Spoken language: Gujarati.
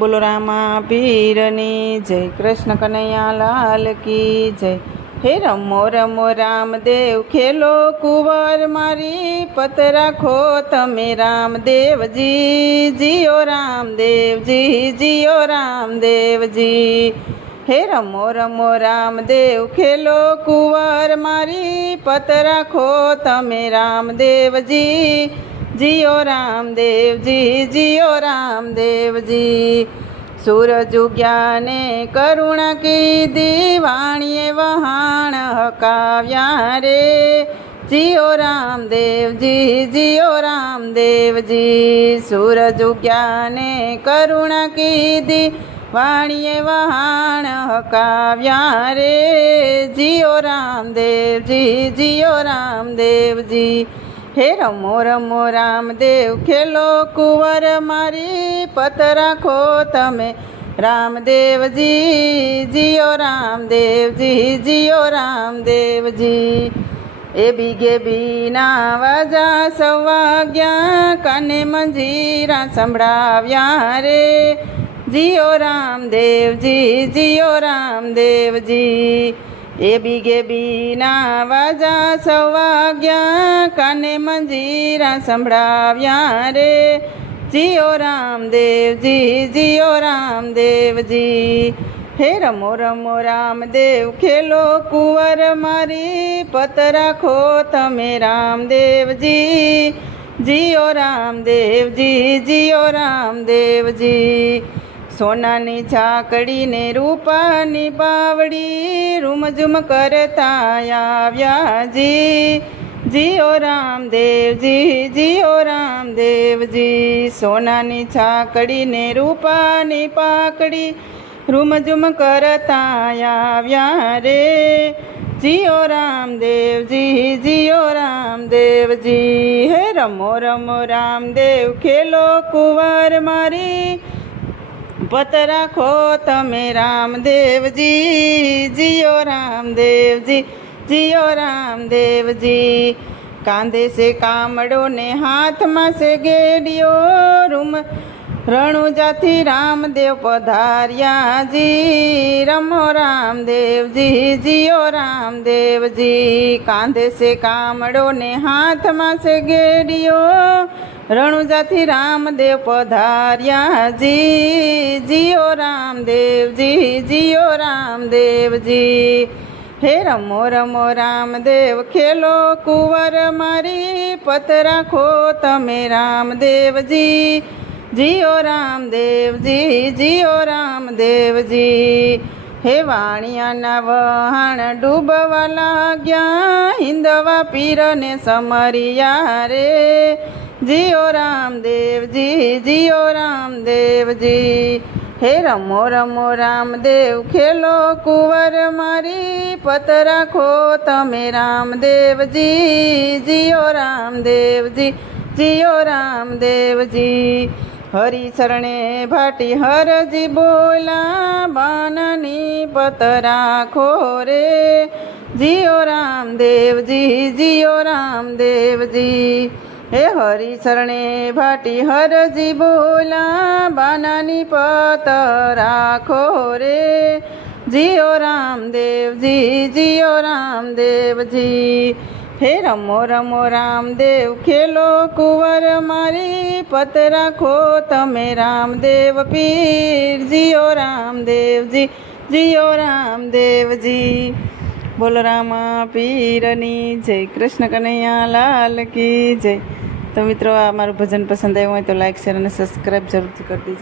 બોલો રામા પીરની જય, કૃષ્ણ કનૈયા લાલ કી જય। હે રમો રમો રામદેવ ખેલો કુંવર મારી, પત રાખો તમે રામદેવજી, જીઓ રામદેવજી, જીઓ રામદેવજી। હે રમો રમો રામદેવ ખેલો કુંવર મારી, પત રાખો તમે રામદેવજી, જીઓ રામદેવજી, જીઓ રામદેવજી। સૂરજ ઉગ્યાને કરુણા કીધી, વાણીએ વહાણ હકાવ્યા રે, જીઓ રામદેવજી, જીઓ રામદેવજી। સૂરજ ઉગ્યાને કરુણા કીધી, વાણીએ વહાણ હકાવ્યા રે, જીઓ રામદેવજી, જીઓ રામદેવજી। હે રમો રમો રામદેવ ખેલો કુંવર મારી, પત રાખો તમે રામદેવજી, જીઓ રામદેવજી, જીઓ રામદેવજી। એ બીગે બીના વાજા સૌ વાગ્યા, કાને મંજીરા સંભળાવ્યા રે, જીઓ રામદેવજી, જીઓ રામદેવજી। એ બીગે બીના વાજા સૌ વાગ્યા, કાને મંજીરા સંભળાવ્યા રે, જીઓ રામદેવજી, જીઓ રામદેવજી। હે રમો રમો રામદેવ ખેલો કુંવર મારી, પત રાખો તમે રામદેવજી, જીઓ રામદેવજી, જીઓ રામદેવજી। સોનાની ઝાકડીને રૂપાની બાવડી, રૂમઝુમ કરતા આવ્યા જી, જીઓ રામદેવજી, જીઓ રામદેવજી। સોનાની ઝાકડીને રૂપાની પાકડી, રૂમઝુમ કરતા આવ્યા રે, જીઓ રામદેવજી, જીઓ રામદેવજી। હે રમો રમો રામદેવ ખેલો કુંવર મારી, પત રાખો તમે રામદેવજી, જીઓ રામદેવજી, જીઓ રામદેવજી। કાંધે સે કામડો ને હાથમાં સે ગેડિયો, રણુજાથી રામદેવ પધાર્યા જી, રમો રામદેવજી, જીઓ રામદેવજી। કાંધે સે કામડો ને હાથમાં સે ગેડિયો, રણુજાથી રામદેવ પધાર્યા જી, જીઓ રામદેવજી, જીઓ રામદેવજી। હે રમો રમો રામદેવ ખેલો કુંવર મારી, પત રાખો તમે રામદેવજી, જીઓ રામદેવજી, જીઓ રામદેવજી। હે વાણિયાના વહાણ ડૂબવા લાગ્યા, હિંદવા પીરને સમરિયા રે, જીઓ રામદેવજી, જીઓ રામદેવજી। હે રમો રમો રામદેવ ખેલો કુંવર મારી, પત રાખો તમે રામદેવજી, જીઓ રામદેવજી, જીઓ રામદેવજી। હરિ શરણે ભાટી હરજી બોલા, બાનાની પત રાખો રે, જીઓ રામદેવજી, જીઓ રામદેવજી। હે હરિ શરણે ભાટી હરજી બોલા, બાનાની પત રાખો રે, જીઓ રામદેવજી, જીઓ રામદેવજી। હે રમો રમો રામદેવ ખેલો કુંવર મારી, પત રાખો તમે રામદેવ પીર, જીઓ રામદેવજી, જીઓ રામદેવજી। બોલો રામા પીરની જય, કૃષ્ણ કનૈયા લાલ કી જય। તો મિત્રો, આ મારું ભજન પસંદ આવ્યું હોય તો લાઈક શેર અને સબસ્ક્રાઈબ જરૂરથી કરી દીજો।